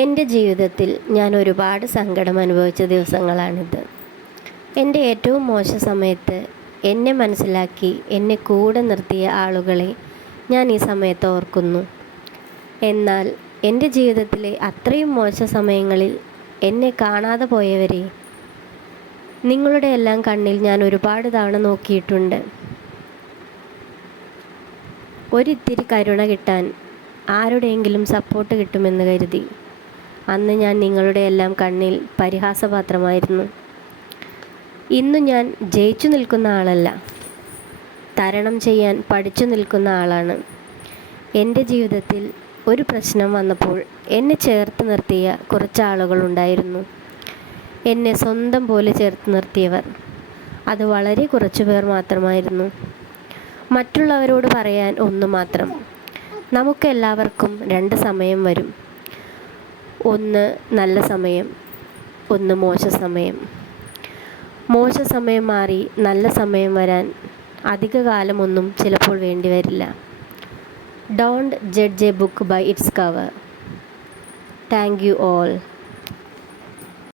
എൻ്റെ ജീവിതത്തിൽ ഞാൻ ഒരുപാട് സങ്കടം അനുഭവിച്ച ദിവസങ്ങളാണിത്. എൻ്റെ ഏറ്റവും മോശം സമയത്ത് എന്നെ മനസ്സിലാക്കി എന്നെ കൂടെ നിർത്തിയ ആളുകളെ ഞാൻ ഈ സമയത്ത് ഓർക്കുന്നു. എന്നാൽ എൻ്റെ ജീവിതത്തിലെ അത്രയും മോശം സമയങ്ങളിൽ എന്നെ കാണാതെ പോയവരെ നിങ്ങളുടെ എല്ലാം കണ്ണിൽ ഞാൻ ഒരുപാട് തവണ നോക്കിയിട്ടുണ്ട്. ഒരിത്തിരി കരുണ കിട്ടാൻ, ആരുടെയെങ്കിലും സപ്പോർട്ട് കിട്ടുമെന്ന് കരുതി അന്ന് ഞാൻ നിങ്ങളുടെ എല്ലാം കണ്ണിൽ പരിഹാസപാത്രമായിരുന്നു. ഇന്നു ഞാൻ ജയിച്ചു നിൽക്കുന്ന ആളല്ല, തരണം ചെയ്യാൻ പഠിച്ചു നിൽക്കുന്ന ആളാണ്. എൻ്റെ ജീവിതത്തിൽ ഒരു പ്രശ്നം വന്നപ്പോൾ എന്നെ ചേർത്ത് നിർത്തിയ കുറച്ച് ആളുകളുണ്ടായിരുന്നു. എന്നെ സ്വന്തം പോലെ ചേർത്ത് നിർത്തിയവർ. അത് വളരെ കുറച്ചു പേർ മാത്രമായിരുന്നു. മറ്റുള്ളവരോട് പറയാൻ ഒന്ന് മാത്രം: നമുക്കെല്ലാവർക്കും രണ്ട് സമയം വരും. ഒന്ന് നല്ല സമയം, ഒന്ന് മോശ സമയം. മോശ സമയം മാറി നല്ല സമയം വരാൻ അധിക കാലമൊന്നും ചിലപ്പോൾ വേണ്ടി വരില്ല. Don't judge a book by its cover. Thank you all.